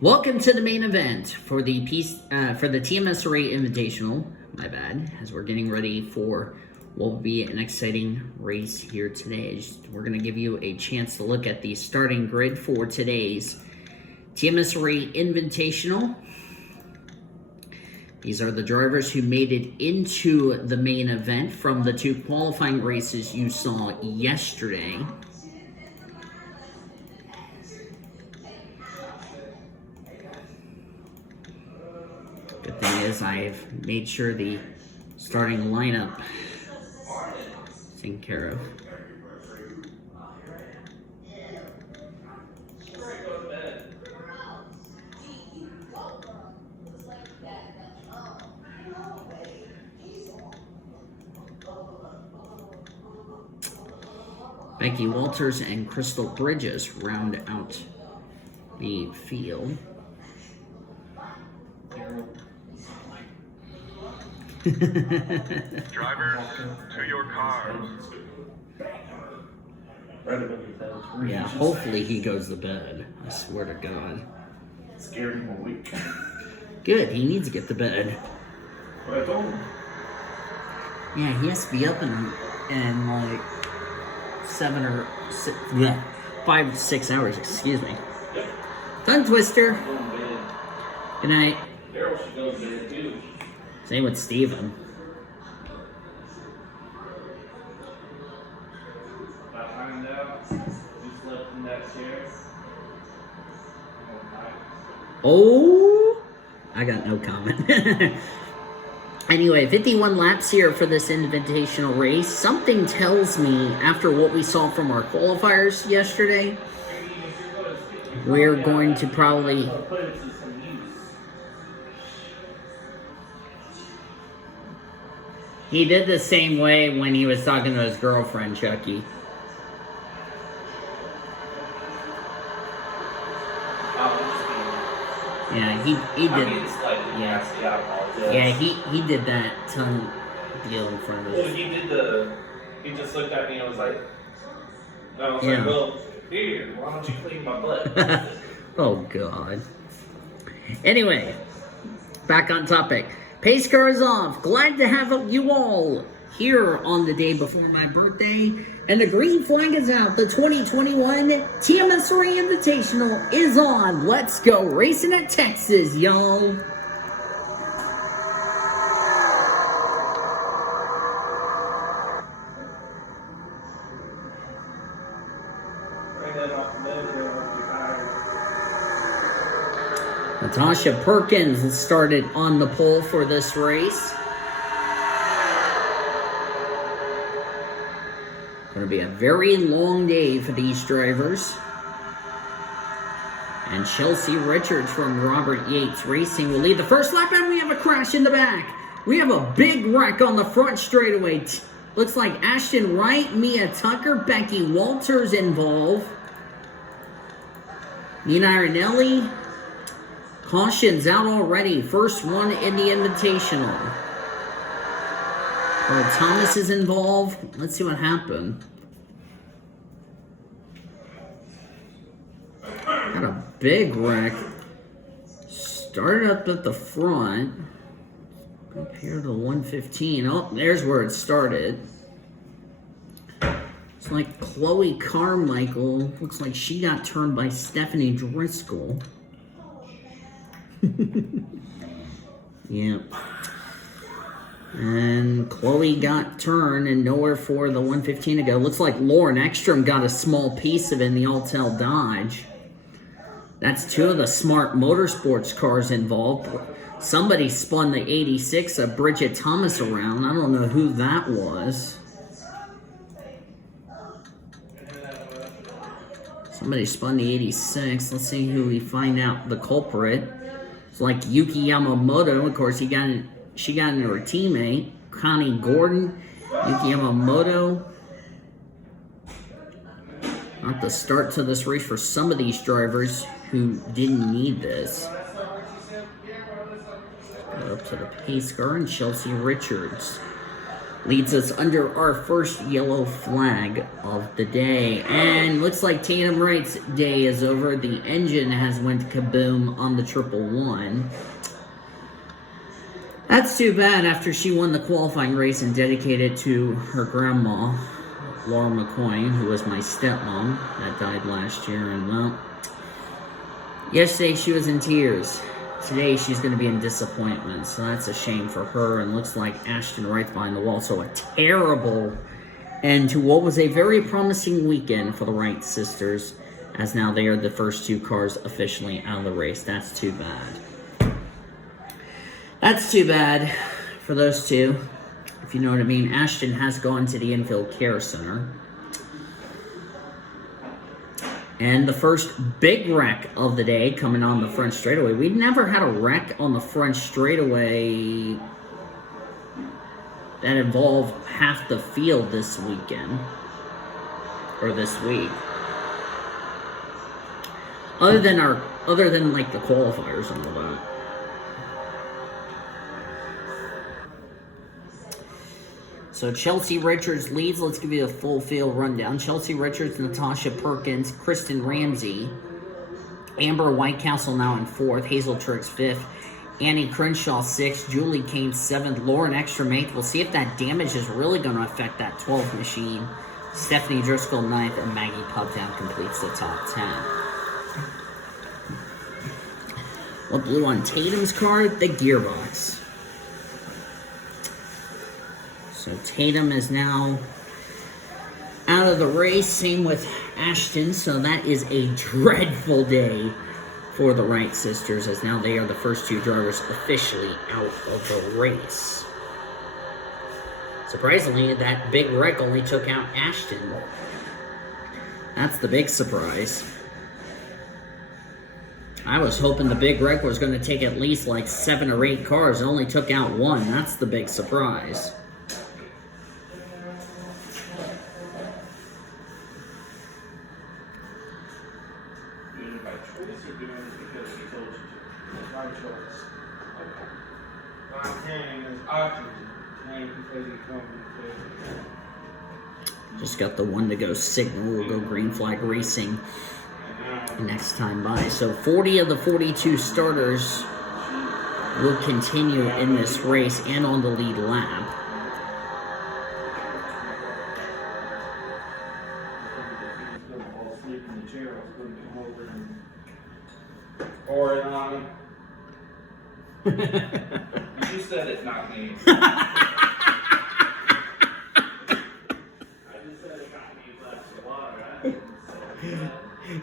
Welcome to the main event for the TMSRA Invitational. My bad, as we're getting ready for what will be an exciting race here today. We're going to give you a chance to look at the starting grid for today's TMSRA Invitational. These are the drivers who made it into the main event from the two qualifying races you saw yesterday. Good thing is I've made sure the starting lineup is taken care of. Becky Walters and Crystal Bridges round out the field. Drivers, to your cars. Yeah, hopefully he goes to bed. I swear to God. Scared him a week. Good, he needs to get to bed. What I told him. Yeah, he has to be up in like 5 to 6 hours, excuse me. Tongue twister. Good night. Daryl should go to bed too. Same with Steven. I found out you slept in that chair. Oh, I got no comment. Anyway, 51 laps here for this invitational race. Something tells me, after what we saw from our qualifiers yesterday, we're going to probably... He did the same way when he was talking to his girlfriend, Chucky. Yeah, he did. Yeah, he did that tongue deal in front of us. Well, he just looked at me and was like, I was like, well, here, why don't you clean my butt? Oh, God. Anyway, back on topic. Pace car is off. Glad to have you all here on the day before my birthday. And the green flag is out. The 2021 TMSRA Invitational is on. Let's go racing at Texas, y'all. Natasha Perkins started on the pole for this race. Going to be a very long day for these drivers. And Chelsea Richards from Robert Yates Racing will lead the first lap, and we have a crash in the back. We have a big wreck on the front straightaway. Looks like Ashton Wright, Mia Tucker, Becky Walters involved. Nina Arinelli. Caution's out already. First one in the Invitational. Earl Thomas is involved. Let's see what happened. Got a big wreck. Started up at the front. Up here to 115. Oh, there's where it started. It's like Chloe Carmichael. Looks like she got turned by Stephanie Driscoll. Yep. And Chloe got turned and nowhere for the 115 to go. Looks like Lauren Eckstrom got a small piece of it in the Altel Dodge. That's two of the Smart Motorsports cars involved. Somebody spun the 86 of Bridget Thomas around. I don't know who that was. Somebody spun the 86. Let's see who we find out the culprit. It's like Yuki Yamamoto. Of course, she got into her teammate, Connie Gordon. Yuki Yamamoto. Not the start to this race for some of these drivers who didn't need this. Go up to the pace car and Chelsea Richards. leads us under our first yellow flag of the day. And looks like Tatum Wright's day is over. The engine has went kaboom on the 111. That's too bad after she won the qualifying race and dedicated to her grandma, Laura McCoy, who was my stepmom that died last year. And well, yesterday she was in tears. Today she's going to be in disappointment, so that's a shame for her. And looks like Ashton Wright's behind the wall. So a terrible end to what was a very promising weekend for the Wright sisters, as now they are the first two cars officially out of the race. That's too bad. That's too bad for those two, if you know what I mean. Ashton has gone to the infield care center. And the first big wreck of the day coming on the front straightaway. We never had a wreck on the front straightaway that involved half the field this weekend. Or this week. Other than like the qualifiers and all that. So Chelsea Richards leads. Let's give you a full field rundown. Chelsea Richards, Natasha Perkins, Kristen Ramsey, Amber Whitecastle now in 4th, Hazel Turks 5th, Annie Crenshaw 6th, Julie Kane 7th, Lauren Eckstrom 8th. We'll see if that damage is really going to affect that 12th machine. Stephanie Driscoll 9th, and Maggie Pubtown completes the top 10. What blew on Tatum's car? The gearbox. So Tatum is now out of the race. Same with Ashton. So that is a dreadful day for the Wright sisters, as now they are the first two drivers officially out of the race. Surprisingly, that big wreck only took out Ashton. That's the big surprise. I was hoping the big wreck was going to take at least like 7 or 8 cars. It only took out 1. That's the big surprise. Just got the 1 to go signal. We'll go green flag racing next time by. So 40 of the 42 starters will continue in this race and on the lead lap. You said it, not me.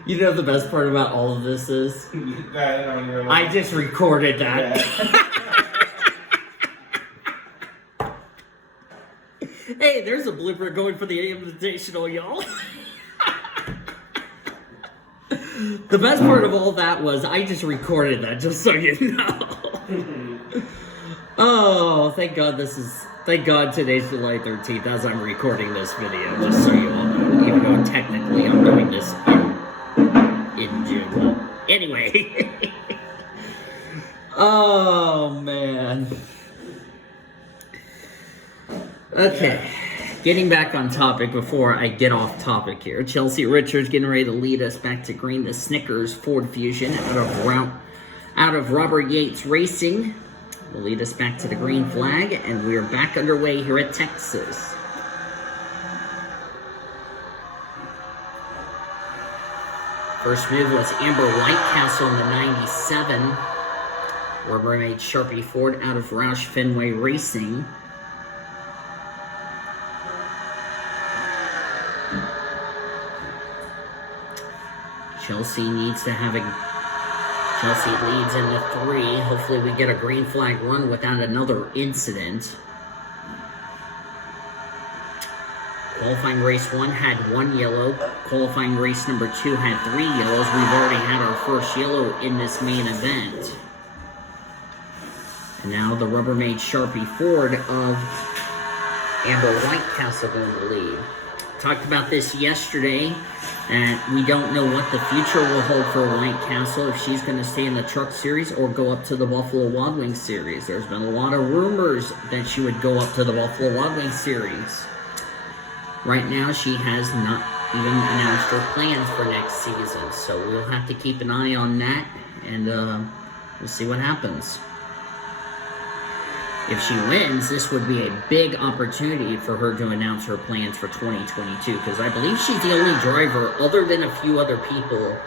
You know the best part about all of this is? I just recorded that. Hey, there's a blooper going for the Invitational, y'all. The best part of all that was I just recorded that, just so you know. Oh, thank God today's July 13th as I'm recording this video, just so you all know, even though technically I'm doing this in June. Anyway. Oh, man. Okay. Getting back on topic before I get off topic here. Chelsea Richards getting ready to lead us back to green. The Snickers Ford Fusion out of Robert Yates Racing will lead us back to the green flag, and we are back underway here at Texas. First move was Amber Whitecastle in the 97. Rubbermaid Sharpie Ford out of Roush Fenway Racing. Chelsea needs to have Chelsea leads in the 3. Hopefully we get a green flag run without another incident. Qualifying race 1 had 1 yellow. Qualifying race number 2 had 3 yellows. We've already had our first yellow in this main event. And now the Rubbermaid Sharpie Ford of Amber Whitecastle in the lead. talked about this yesterday, and we don't know what the future will hold for White Castle, if she's going to stay in the Truck Series or go up to the Buffalo Wild Wings Series. There's been a lot of rumors that she would go up to the Buffalo Wild Wings Series. Right now, she has not even announced her plans for next season, so we'll have to keep an eye on that, and we'll see what happens. If she wins, this would be a big opportunity for her to announce her plans for 2022, because I believe she's the only driver, other than a few other people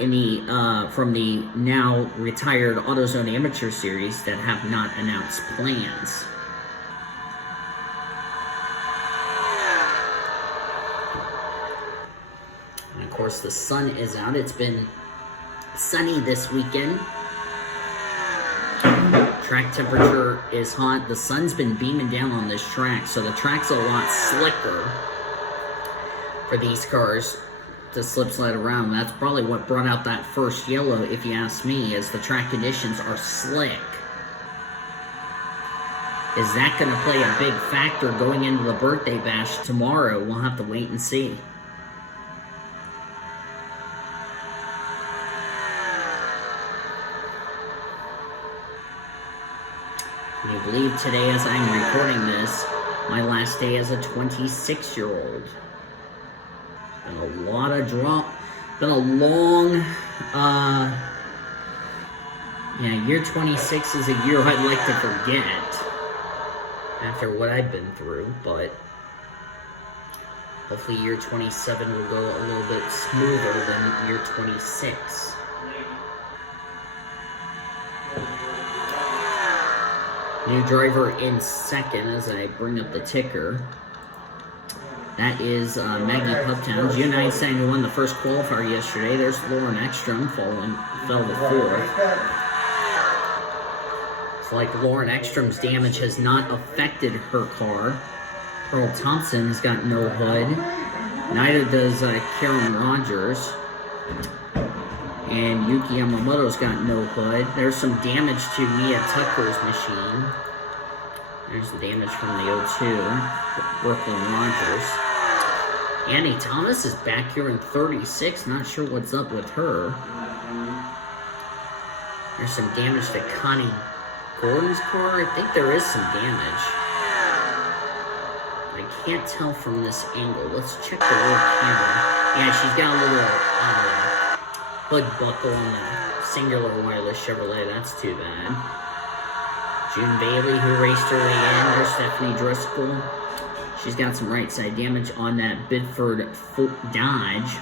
in the from the now retired AutoZone Amateur Series, that have not announced plans. And of course, the sun is out. It's been sunny this weekend. Track temperature is hot. The sun's been beaming down on this track, so the track's a lot slicker for these cars to slip slide around. That's probably what brought out that first yellow, if you ask me, is the track conditions are slick. Is that going to play a big factor going into the birthday bash tomorrow? We'll have to wait and see. Can you believe today, as I'm recording this, my last day as a 26-year-old? Been a lot of been a long, year 26 is a year I'd like to forget after what I've been through, but hopefully year 27 will go a little bit smoother than year 26. New driver in second as I bring up the ticker. That is Maggie Puptown. June Einstein, who won the first qualifier yesterday. There's Lauren Eckstrom fell to fourth. It's like Lauren Eckstrom's damage has not affected her car. Pearl Thompson has got no hood. Neither does Karen Rogers. And Yuki Yamamoto's got no hood. There's some damage to Mia Tucker's machine. There's the damage from the 02, Brooklyn Rogers. Annie Thomas is back here in 36. Not sure what's up with her. There's some damage to Connie Gordon's car. I think there is some damage. I can't tell from this angle. Let's check the rear camera. Yeah, she's got a little hood buckle on the singular wireless Chevrolet. That's too bad. June Bailey, who raced her way in. There's Stephanie Driscoll. She's got some right side damage on that Bedford Dodge.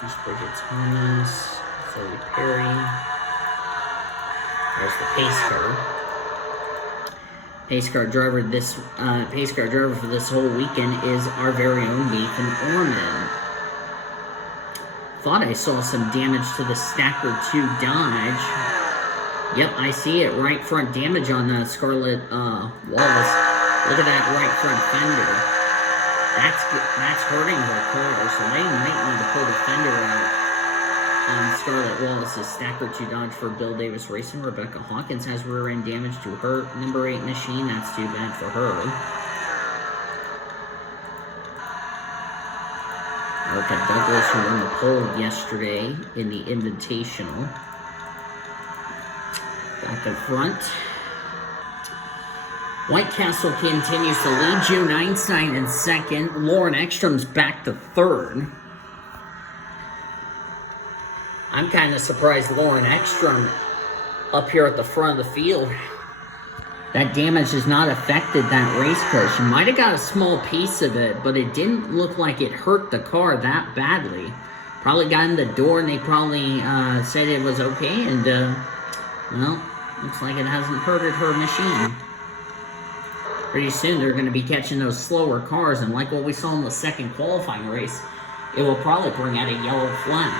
There's Bridget Thomas, Zoe Perry. There's the pace car. Pace car driver for this whole weekend is our very own Nathan Orman. Thought I saw some damage to the Stacker 2 Dodge. Yep, I see it. Right front damage on the Scarlett Wallace. Look at that right front fender. That's hurting her car, so they might need to pull the fender out on Scarlett Wallace's Stacker 2 Dodge for Bill Davis Racing. Rebecca Hawkins has rear end damage to her number 8 machine. That's too bad for her. Erica Douglas, who won the pole yesterday in the Invitational. Back in front. White Castle continues to lead. June Einstein in second. Lauren Eckstrom's back to third. I'm kind of surprised Lauren Eckstrom up here at the front of the field. That damage has not affected that race car. She might have got a small piece of it, but it didn't look like it hurt the car that badly. Probably got in the door and they probably said it was okay, and well, looks like it hasn't hurted her machine. Pretty soon they're going to be catching those slower cars, and like what we saw in the second qualifying race, it will probably bring out a yellow flag.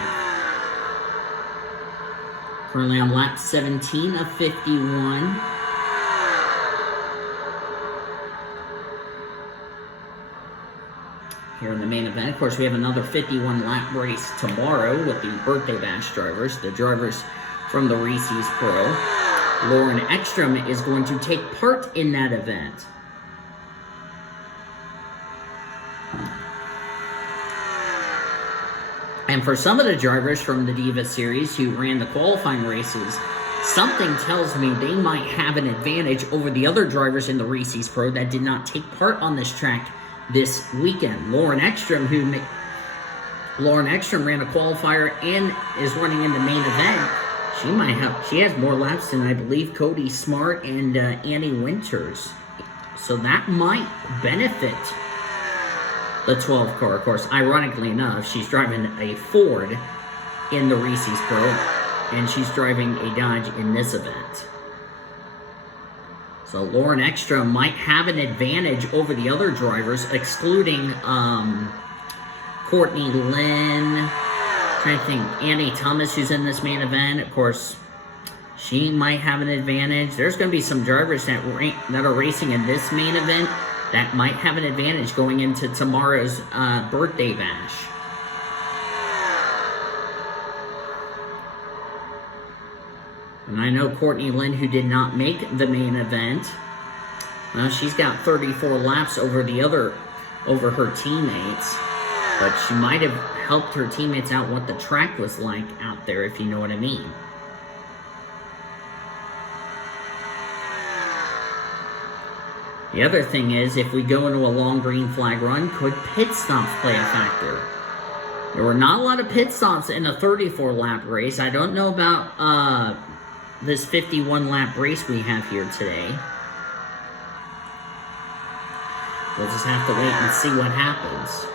Currently on lap 17 of 51. Here in the main event. Of course, we have another 51-lap race tomorrow with the Birthday Bash drivers, the drivers from the Reese's Pro. Lauren Eckstrom is going to take part in that event. And for some of the drivers from the Diva Series who ran the qualifying races, something tells me they might have an advantage over the other drivers in the Reese's Pro that did not take part on this track this weekend. Lauren Eckstrom ran a qualifier and is running in the main event. She has more laps than, I believe, Cody Smart and Annie Winters. So that might benefit the 12 car. Of course, ironically enough, she's driving a Ford in the Reese's Pro, and she's driving a Dodge in this event. So Lauren Eckstrom might have an advantage over the other drivers, excluding Courtney Lynn. Trying to think, Annie Thomas, who's in this main event. Of course, she might have an advantage. There's going to be some drivers that are racing in this main event that might have an advantage going into tomorrow's birthday bash. And I know Courtney Lynn, who did not make the main event, well, she's got 34 laps over her teammates. But she might have helped her teammates out what the track was like out there, if you know what I mean. The other thing is, if we go into a long green flag run, could pit stops play a factor? There were not a lot of pit stops in a 34-lap race. I don't know about this 51-lap race we have here today. We'll just have to wait and see what happens.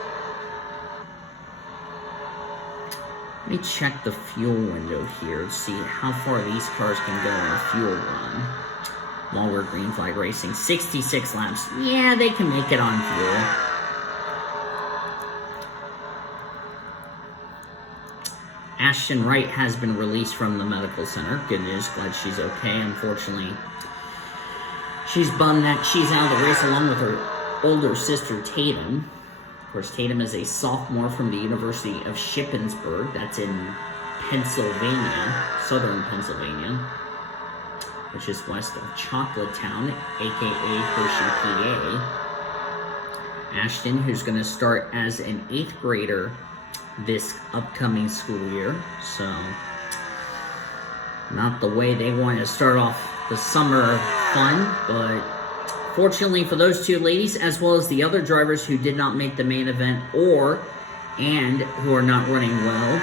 Let me check the fuel window here to see how far these cars can go in a fuel run. Longer green flag racing, 66 laps. Yeah, they can make it on fuel. Ashton Wright has been released from the medical center. Good news, glad she's okay. Unfortunately, she's bummed that she's out of the race along with her older sister Tatum. Of course, Tatum is a sophomore from the University of Shippensburg. That's in Pennsylvania, southern Pennsylvania, which is west of Chocolatetown, aka Hershey, PA. Ashton, who's going to start as an 8th grader this upcoming school year. So, not the way they want to start off the summer fun, but fortunately for those two ladies, as well as the other drivers who did not make the main event and who are not running well,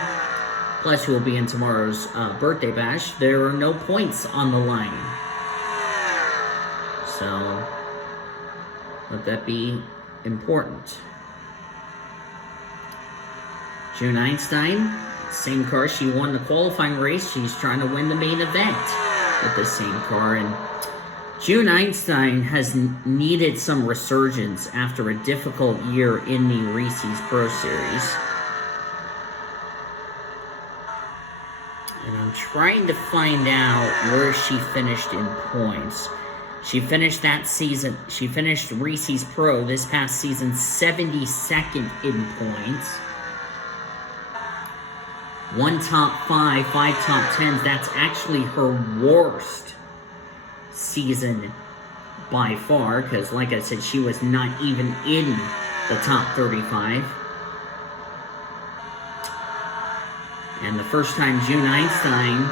plus who will be in tomorrow's birthday bash, there are no points on the line. So, let that be important. June Einstein, same car. She won the qualifying race. She's trying to win the main event with the same car. And June Einstein has needed some resurgence after a difficult year in the Reese's Pro Series. And I'm trying to find out where she finished in points. She finished that season, she finished Reese's Pro this past season 72nd in points. 1 top 5, 5 top 10s. That's actually her worst season by far, because like I said, she was not even in the top 35. And the first time June Einstein,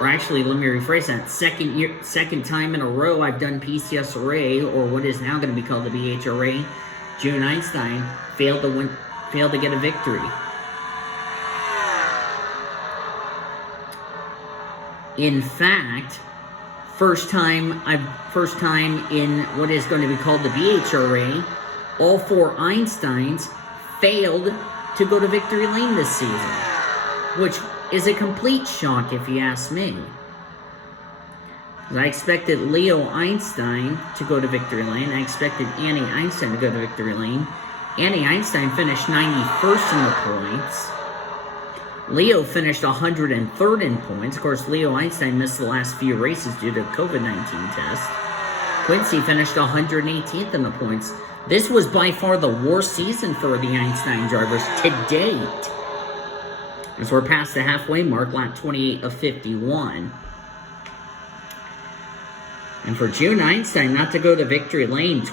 or actually let me rephrase that, second time in a row I've done PCSRA, or what is now going to be called the BHRA, June Einstein failed to get a victory. In fact, first time in what is going to be called the BHRA, all 4 Einsteins failed to go to victory lane this season, which is a complete shock if you ask me. I expected Leo Einstein to go to victory lane. I expected Annie Einstein to go to victory lane. Annie Einstein finished 91st in the points. Leo finished 103rd in points. Of course, Leo Einstein missed the last few races due to COVID-19 test. Quincy finished 118th in the points. This was by far the worst season for the Einstein drivers to date, as we're past the halfway mark, lap 28 of 51. And for June Einstein not to go to victory lane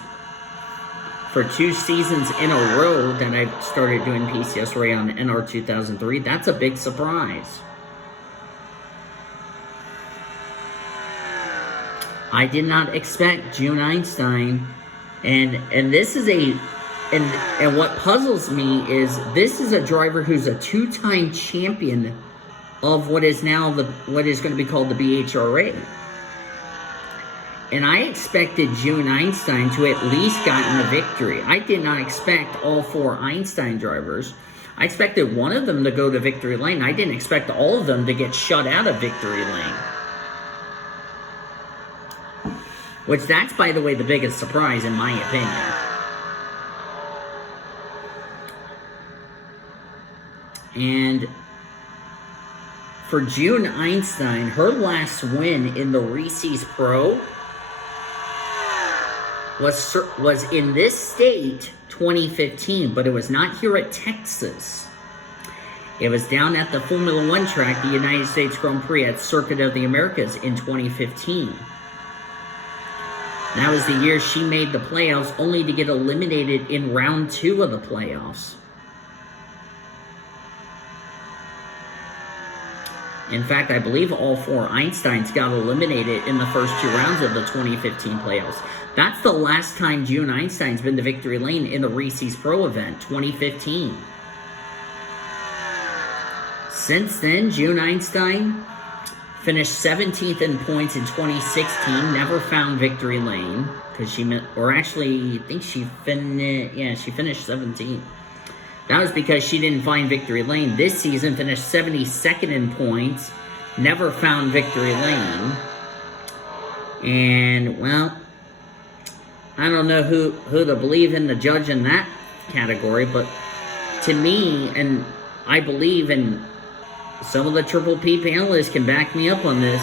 for 2 seasons in a row that I've started doing PCSRA on NR 2003. That's a big surprise. I did not expect June Einstein, and this is and what puzzles me is this is a driver who's a 2-time champion of what is now what is going to be called the BHRA. And I expected June Einstein to at least gotten a victory. I did not expect all 4 Einstein drivers. I expected one of them to go to victory lane. I didn't expect all of them to get shut out of victory lane. Which that's, by the way, the biggest surprise in my opinion. And for June Einstein, her last win in the Reese's Pro was in this state 2015, but it was not here at Texas. It was down at the Formula One track, the United States Grand Prix at Circuit of the Americas in 2015. That was the year she made the playoffs, only to get eliminated in round 2 of the playoffs. In fact, I believe all 4 Einsteins got eliminated in the first 2 rounds of the 2015 playoffs. That's the last time June Einstein's been to victory lane in the Reese's Pro event, 2015. Since then, June Einstein finished 17th in points in 2016, never found victory lane, because I think she finished 17th. That was because she didn't find victory lane. This season, finished 72nd in points, never found victory lane. And, well, I don't know who to believe in the judge in that category, but to me, and I believe in some of the Triple P panelists can back me up on this,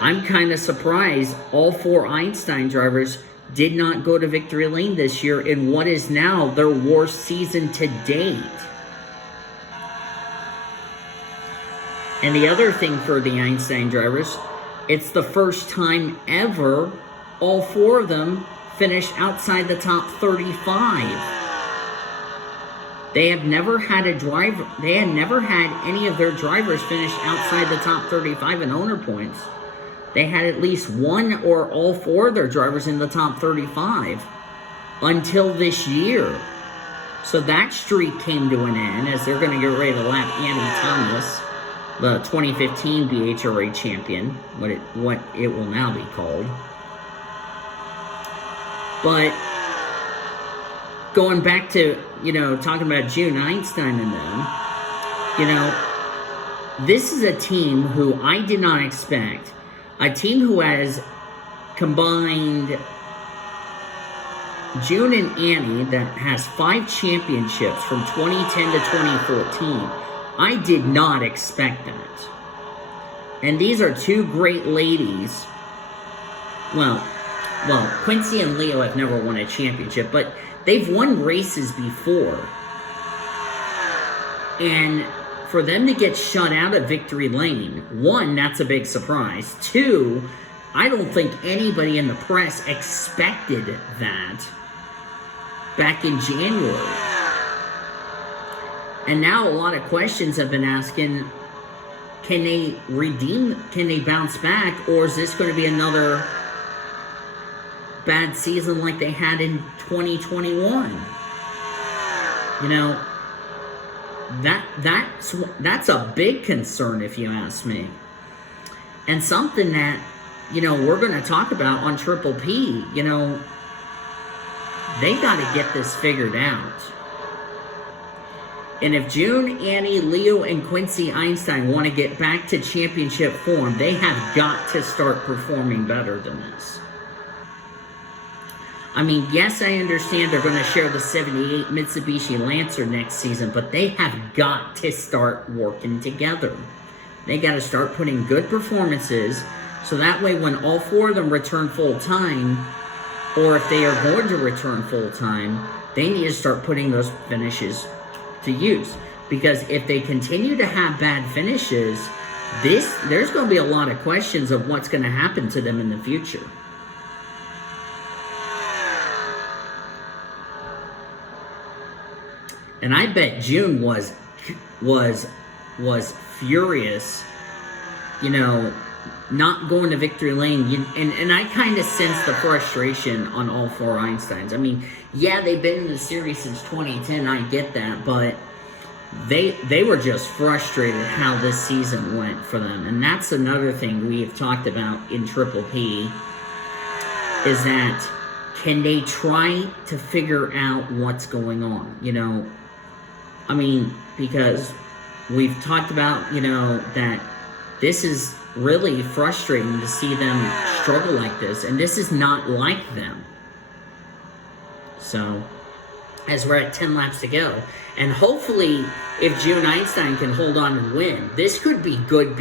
I'm kind of surprised all 4 Einstein drivers did not go to victory lane this year in what is now their worst season to date. And the other thing for the Einstein drivers, it's the first time ever all 4 of them finished outside the top 35. They have never had any of their drivers finish outside the top 35 in owner points. They had at least one or all 4 of their drivers in the top 35 until this year. So that streak came to an end as they're going to get ready to lap Annie Thomas, the 2015 BHRA champion, what it will now be called. But going back to, talking about June Einstein and them, this is a team who I did not expect. A team who has combined June and Annie that has 5 championships from 2010 to 2014. I did not expect that. And these are 2 great ladies. Well, Quincy and Leo have never won a championship, but they've won races before. And for them to get shut out of victory lane, 1, that's a big surprise. 2, I don't think anybody in the press expected that back in January. And now a lot of questions have been asking, can they bounce back, or is this going to be another bad season like they had in 2021? That's a big concern if you ask me. And something that, we're going to talk about on Triple P, they got to get this figured out. And if June, Annie, Leo, and Quincy Einstein want to get back to championship form, they have got to start performing better than this. I mean, yes, I understand they're going to share the 78 Mitsubishi Lancer next season, but they have got to start working together. They got to start putting good performances, so that way when all 4 of them return full-time, or if they are going to return full-time, they need to start putting those finishes to use. Because if they continue to have bad finishes, there's going to be a lot of questions of what's going to happen to them in the future. And I bet June was furious, you know, not going to victory lane. And I kind of sense the frustration on all four Einsteins. I mean, yeah, they've been in the series since 2010. I get that, but they were just frustrated how this season went for them. And that's another thing we've talked about in Triple P, is that can they try to figure out what's going on? You know, I mean, because we've talked about, you know, that this is really frustrating to see them struggle like this, and this is not like them. So, as we're at 10 laps to go, and hopefully, if June Einstein can hold on and win, this could be good.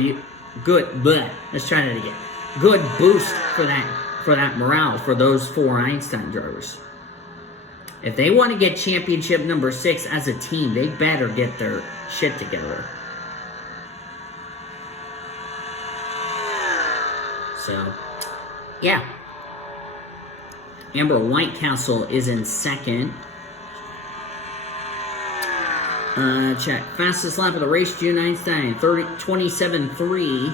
Let's try that again. Good boost for that morale for those four Einstein drivers. If they want to get championship number 6 as a team, they better get their shit together. So, yeah. Amber Whitecastle is in second. Check. Fastest lap of the race, June Einstein, 27.3.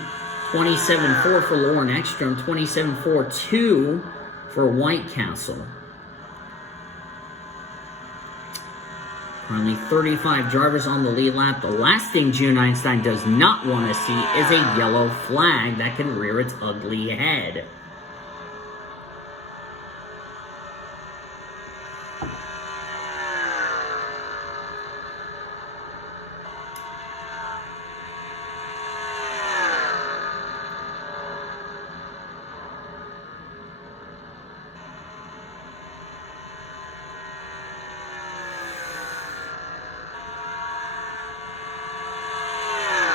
27.4 for Lauren Eckstrom. 27.42 for Whitecastle. Currently 35 drivers on the lead lap. The last thing June Einstein does not want to see is a yellow flag that can rear its ugly head.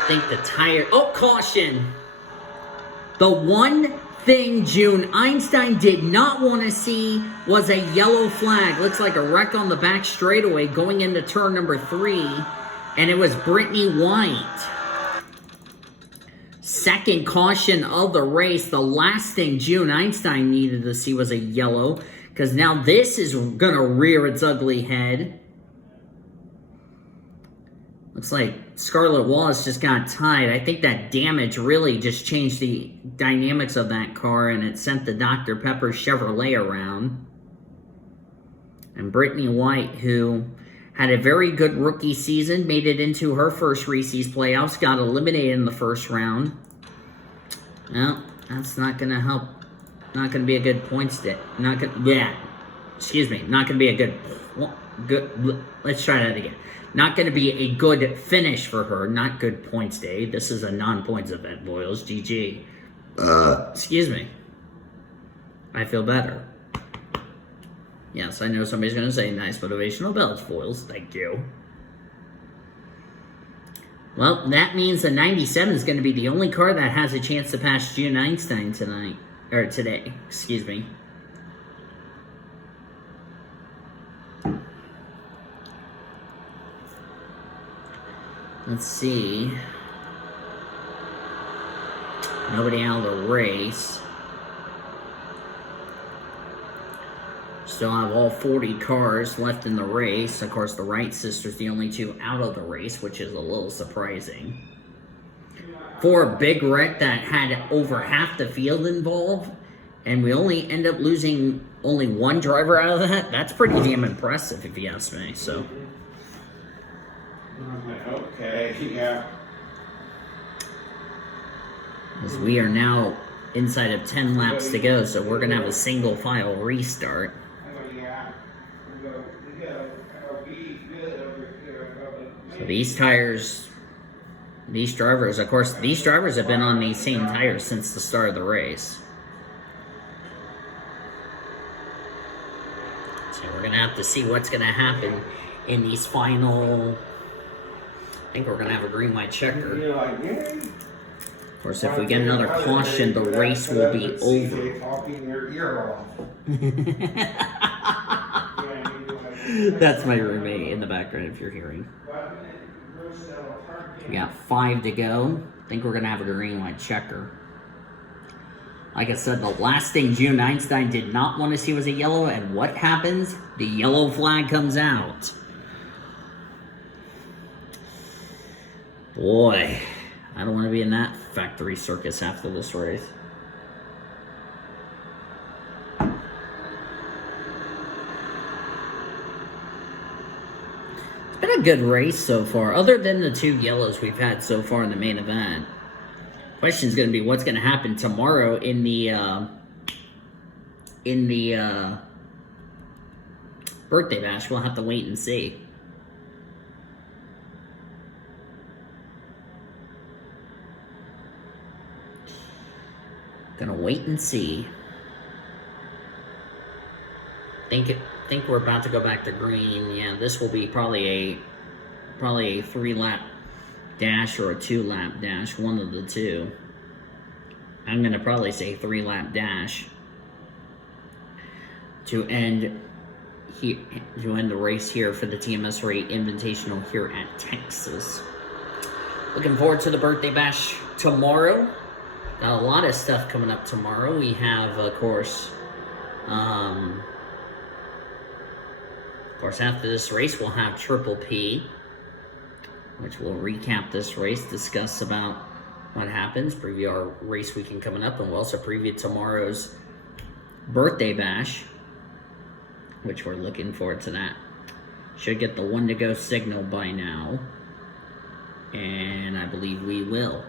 Think the tire... Oh, caution! The one thing June Einstein did not want to see was a yellow flag. Looks like a wreck on the back straightaway going into turn number 3. And it was Brittany White. Second caution of the race. The last thing June Einstein needed to see was a yellow, because now this is going to rear its ugly head. Looks like Scarlett Wallace just got tied. I think that damage really just changed the dynamics of that car, and it sent the Dr. Pepper Chevrolet around. And Brittany White, who had a very good rookie season, made it into her first Reese's playoffs, got eliminated in the first round. Well, that's not going to help. Not going to be a good points day. Not going to be a good. Let's try that again. Not going to be a good finish for her. Not good points day. This is a non-points event, Boyles. GG. Excuse me. I feel better. Yes, I know somebody's going to say nice motivational bells, Boyles. Thank you. Well, that means the 97 is going to be the only car that has a chance to pass June Einstein tonight. Or today. Excuse me. Let's see. Nobody out of the race. Still have all 40 cars left in the race. Of course, the Wright sisters, the only two out of the race, which is a little surprising. For a big wreck that had over half the field involved, and we only end up losing only one driver out of that, that's pretty damn impressive, if you ask me. So. Okay, yeah. As we are now inside of 10 laps to go, so we're going to have a single file restart. So these tires, these drivers, of course, these drivers have been on these same tires since the start of the race. So we're going to have to see what's going to happen in these final... I think we're going to have a green light checker. Of course, if we get another caution, the race will be over. That's my roommate in the background, if you're hearing. We got 5 to go. I think we're going to have a green light checker. Like I said, the last thing June Einstein did not want to see was a yellow, and what happens? The yellow flag comes out. Boy, I don't want to be in that factory circus after this race. It's been a good race so far, other than the 2 yellows we've had so far in the main event. Question's going to be what's going to happen tomorrow in the birthday bash. We'll have to wait and see. Gonna wait and see. Think we're about to go back to green. Yeah, this will be probably a 3-lap dash or a 2-lap dash, one of the two. I'm gonna probably say 3-lap dash to end the race here for the TMSRA Invitational here at Texas. Looking forward to the birthday bash tomorrow. Got a lot of stuff coming up tomorrow. We have, of course, after this race, we'll have Triple P, which will recap this race, discuss about what happens, preview our race weekend coming up, and we'll also preview tomorrow's birthday bash, which we're looking forward to that. Should get the 1 to go signal by now, and I believe we will.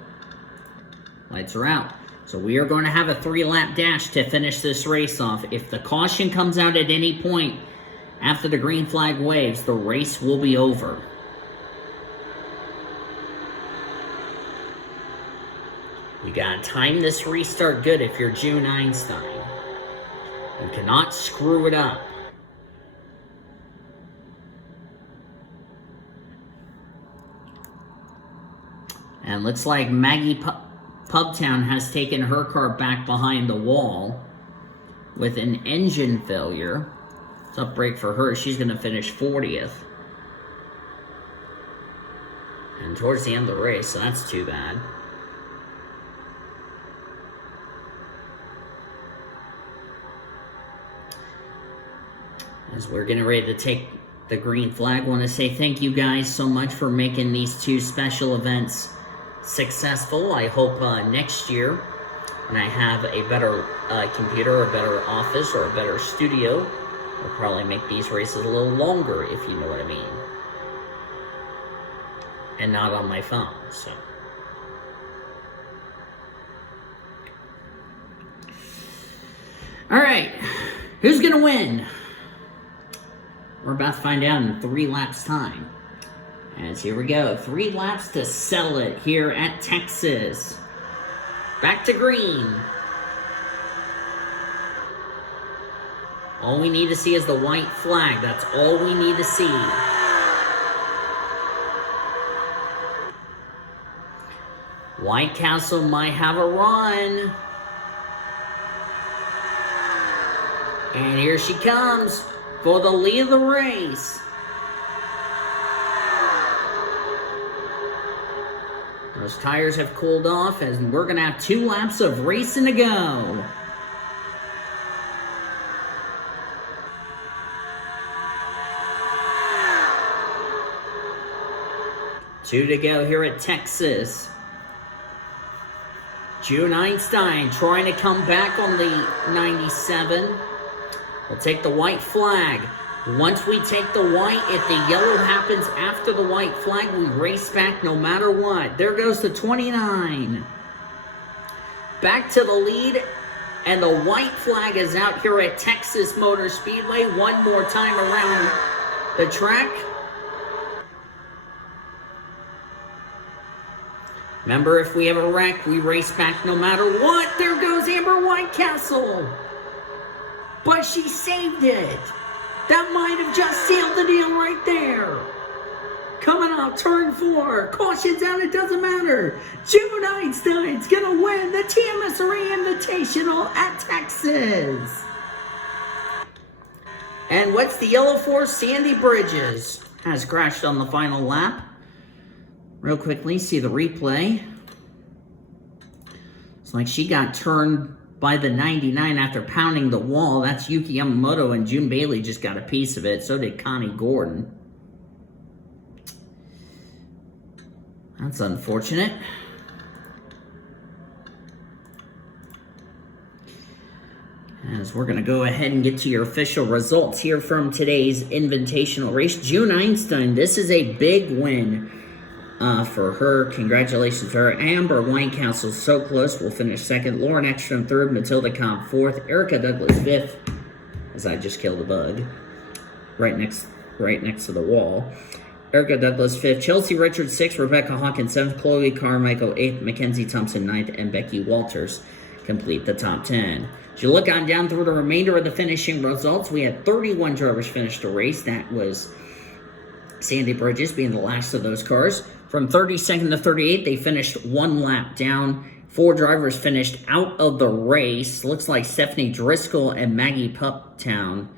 Lights are out. So we are going to have a 3-lap dash to finish this race off. If the caution comes out at any point after the green flag waves, the race will be over. You gotta time this restart good if you're June Einstein. You cannot screw it up. And looks like Maggie Pubtown has taken her car back behind the wall with an engine failure. Tough break for her. She's going to finish 40th. And towards the end of the race, so that's too bad. As we're getting ready to take the green flag, I want to say thank you guys so much for making these 2 special events successful. I hope next year, when I have a better computer, a better office, or a better studio, I'll probably make these races a little longer, if you know what I mean. And not on my phone, so. Alright, who's gonna win? We're about to find out in 3 laps time. As here we go, 3 laps to settle it here at Texas. Back to green. All we need to see is the white flag. That's all we need to see. White Castle might have a run. And here she comes for the lead of the race. Those tires have cooled off, and we're going to have 2 laps of racing to go. Two to go here at Texas. June Einstein trying to come back on the 97. We'll take the white flag. Once we take the white, if the yellow happens after the white flag, we race back no matter what. There goes the 29. Back to the lead, and the white flag is out here at Texas Motor Speedway. One more time around the track. Remember, if we have a wreck, we race back no matter what. There goes Amber Whitecastle. But she saved it. That might have just sealed the deal right there. Coming off turn 4. Caution's out, it doesn't matter. June Einstein's going to win the TMSRA Invitational at Texas. And what's the yellow for? Sandy Bridges has crashed on the final lap. Real quickly, see the replay. It's like she got turned by the 99 after pounding the wall. That's Yuki Yamamoto, and June Bailey just got a piece of it. So did Connie Gordon. That's unfortunate. As we're going to go ahead and get to your official results here from today's Invitational race. June Einstein, this is a big win for her. Congratulations to her. Amber Winecastle, so close, will finish second. Lauren Eckstrom third. Matilda Cobb fourth. Erica Douglas fifth, as I just killed a bug right next to the wall. Erica Douglas fifth. Chelsea Richards sixth. Rebecca Hawkins seventh. Chloe Carmichael eighth. Mackenzie Thompson ninth. And Becky Walters complete the top 10. As you look on down through the remainder of the finishing results, we had 31 drivers finish the race. That was Sandy Bridges being the last of those cars. From 32nd to 38th, they finished one lap down. 4 drivers finished out of the race. Looks like Stephanie Driscoll and Maggie Puptown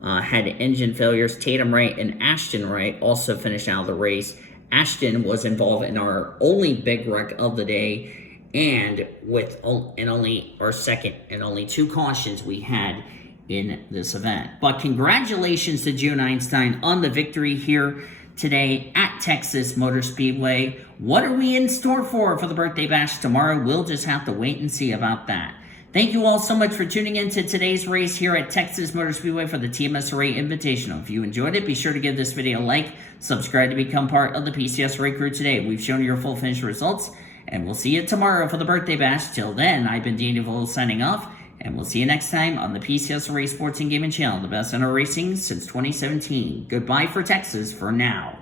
had engine failures. Tatum Wright and Ashton Wright also finished out of the race. Ashton was involved in our only big wreck of the day, and with only our second and only 2 cautions we had in this event. But congratulations to June Einstein on the victory here today at Texas Motor Speedway. What are we in store for the birthday bash tomorrow? We'll just have to wait and see about that. Thank you all so much for tuning in to today's race here at Texas Motor Speedway for the TMSRA Invitational. If you enjoyed it, be sure to give this video a like, subscribe to become part of the PCSRA crew today. We've shown you your full finish results, and we'll see you tomorrow for the birthday bash. Till then, I've been Dean DeVoe signing off, and we'll see you next time on the PCSRA Sports and Gaming Channel, the best in our racing since 2017. Goodbye for Texas for now.